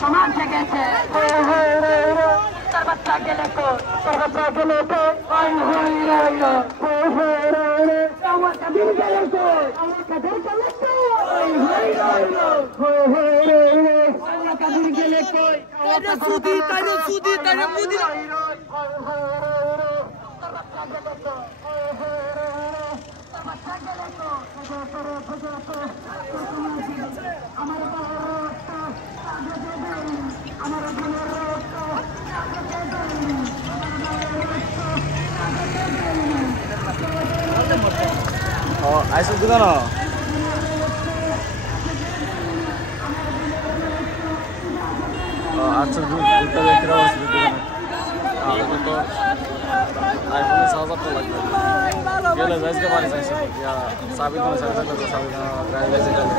সমাজ জেগেছে তার বাচ্চা গেলে তো তার বাচ্চা গেলে তো আমার কাদের গেলে তো আমার কাদের গেলে তো আমার কাদের গেলে তো সুদি তাইরে সুদি তাইরে মুদি তার বাচ্চা গেলে তো তার বাচ্চা গেলে তো আমার আমার আইসো দোকান আচ্ছা দুধটা দেখে তো আইফোনে 6000 টাকা লাগবে গেলে যাইতে পারি চাইছে সাবি তো সাবি তো সাবি গাড়ি গেলে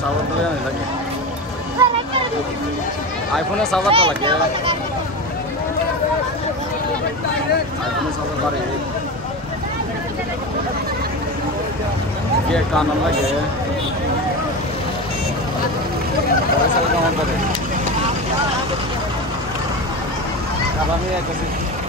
6000 টাকা লাগে আইফোনে 6000 টাকা লাগে আইফোনে 6000 পারে ये कानून लगे पैसा कम करे अब हमें